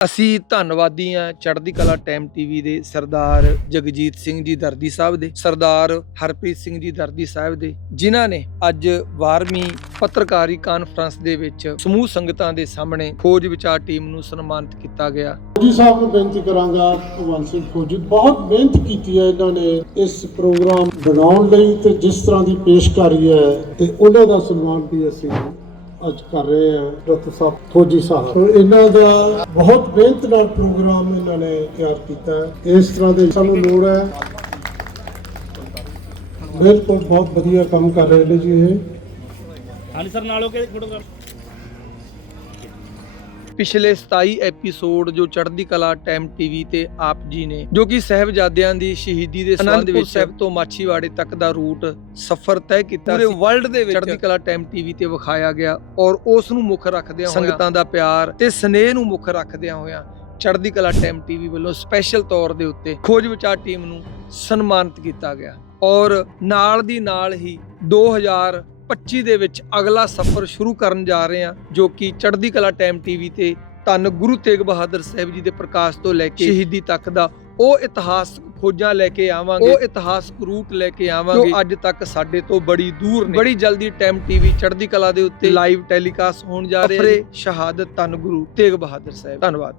ਅਸੀਂ ਧੰਨਵਾਦੀ ਹਾਂ ਚੜ੍ਹਦੀ ਕਲਾ ਟਾਈਮ ਟੀਵੀ ਦੇ ਸਰਦਾਰ ਜਗਜੀਤ ਸਿੰਘ ਜੀ ਦਰਦੀ ਸਾਹਿਬ ਦੇ, ਸਰਦਾਰ ਹਰਪ੍ਰੀਤ ਸਿੰਘ ਜੀ ਦਰਦੀ ਸਾਹਿਬ ਦੇ, ਜਿਨ੍ਹਾਂ ਨੇ ਅੱਜ 12ਵੀਂ ਪੱਤਰਕਾਰੀ ਕਾਨਫਰੰਸ ਦੇ ਵਿੱਚ ਸਮੂਹ ਸੰਗਤਾਂ ਦੇ ਸਾਹਮਣੇ ਖੋਜ ਵਿਚਾਰ ਟੀਮ ਨੂੰ ਸਨਮਾਨਿਤ ਕੀਤਾ ਗਿਆ। ਜੀ ਸਾਹਿਬ ਨੂੰ ਬੇਨਤੀ ਕਰਾਂਗਾ, ਭਗਵੰਤ ਸਿੰਘ ਖੋਜੀ ਬਹੁਤ ਮਿਹਨਤ ਕੀਤੀ ਹੈ ਇਹਨਾਂ ਨੇ ਇਸ ਪ੍ਰੋਗਰਾਮ ਬਣਾਉਣ ਲਈ ਤੇ ਜਿਸ ਤਰ੍ਹਾਂ ਦੀ ਪੇਸ਼ਕਾਰੀ ਹੈ ਤੇ ਉਹਨਾਂ ਦਾ ਸਨਮਾਨ ਵੀ ਅਸੀਂ ਅੱਜ ਕਰ ਰਹੇ ਹਾਂ ਡਾਕਟਰ ਸਾਹਿਬ, ਫੌਜੀ ਸਾਹਿਬ। ਇਹਨਾਂ ਦਾ ਬਹੁਤ ਮਿਹਨਤ ਨਾਲ ਪ੍ਰੋਗਰਾਮ ਇਹਨਾਂ ਨੇ ਤਿਆਰ ਕੀਤਾ। ਇਸ ਤਰ੍ਹਾਂ ਦੇ ਸਾਨੂੰ ਲੋੜ ਹੈ। ਬਿਲਕੁਲ ਬਹੁਤ ਵਧੀਆ ਕੰਮ ਕਰ ਰਹੇ ਨੇ ਜੀ ਇਹ। ਹਾਂਜੀ, ਸਰ, ਨਾਲੋਂ ਕਿ ਫੋਟੋਗ੍ਰਾਫ ਪਿਛਲੇ 27 ਐਪੀਸੋਡ ਜੋ ਚੜ੍ਹਦੀ ਕਲਾ ਟਾਈਮ ਟੀਵੀ ਤੇ ਆਪ ਜੀ ਨੇ ਜੋ ਕਿ ਸਹਿਬਜ਼ਾਦਿਆਂ ਦੀ ਸ਼ਹੀਦੀ ਦੇ ਸੰਬੰਧ ਵਿੱਚ ਸਾਹਿਬ ਤੋਂ ਮਾਛੀਵਾੜੇ ਤੱਕ ਦਾ ਰੂਟ ਸਫ਼ਰ ਤੈਅ ਕੀਤਾ ਪੂਰੇ ਵਰਲਡ ਦੇ ਵਿੱਚ ਚੜ੍ਹਦੀ ਕਲਾ ਟਾਈਮ ਟੀਵੀ ਤੇ ਵਿਖਾਇਆ ਗਿਆ ਔਰ ਉਸ ਨੂੰ ਮੁੱਖ ਰੱਖਦਿਆਂ ਹੋਇਆਂ ਸੰਗਤਾਂ ਦਾ ਪਿਆਰ ਤੇ ਸਨੇਹ ਨੂੰ ਮੁੱਖ ਰੱਖਦਿਆਂ ਹੋਇਆਂ ਚੜ੍ਹਦੀ ਕਲਾ ਟਾਈਮ ਟੀਵੀ ਵੱਲੋਂ ਸਪੈਸ਼ਲ ਤੌਰ ਦੇ ਉੱਤੇ ਖੋਜ ਵਿਚਾਰ ਟੀਮ ਨੂੰ ਸਨਮਾਨਿਤ ਕੀਤਾ ਗਿਆ। ਔਰ ਨਾਲ ਦੀ ਨਾਲ ਹੀ 2025 ਦੇ ਵਿੱਚ ਅਗਲਾ ਸਫ਼ਰ ਸ਼ੁਰੂ ਕਰਨ ਜਾ ਰਹੇ ਹਾਂ ਜੋ ਕਿ ਚੜ੍ਹਦੀ ਕਲਾ ਟਾਈਮ ਟੀਵੀ ਤੇ ਧੰਨ ਗੁਰੂ ਤੇਗ ਬਹਾਦਰ ਸਾਹਿਬ ਜੀ ਦੇ ਪ੍ਰਕਾਸ਼ ਤੋਂ ਲੈ ਕੇ ਸ਼ਹੀਦੀ ਤੱਕ ਦਾ ਉਹ ਇਤਿਹਾਸਕ ਖੋਜਾਂ ਲੈ ਕੇ ਆਵਾਂਗੇ। ਉਹ ਇਤਿਹਾਸਕ ਰੂਟ ਲੈ ਕੇ ਆਵਾਂਗੇ। ਜੋ ਅੱਜ ਤੱਕ ਸਾਡੇ ਤੋਂ ਬੜੀ ਦੂਰ ਨੇ। ਬੜੀ ਜਲਦੀ ਟਾਈਮ ਟੀਵੀ ਚੜ੍ਹਦੀ ਕਲਾ ਦੇ ਉੱਤੇ ਲਾਈਵ ਟੈਲੀਕਾਸਟ ਹੋਣ ਜਾ ਰਿਹਾ ਹੈ ਸ਼ਹਾਦਤ ਧੰਨ ਗੁਰੂ ਤੇਗ ਬਹਾਦਰ ਸਾਹਿਬ। ਧੰਨਵਾਦ।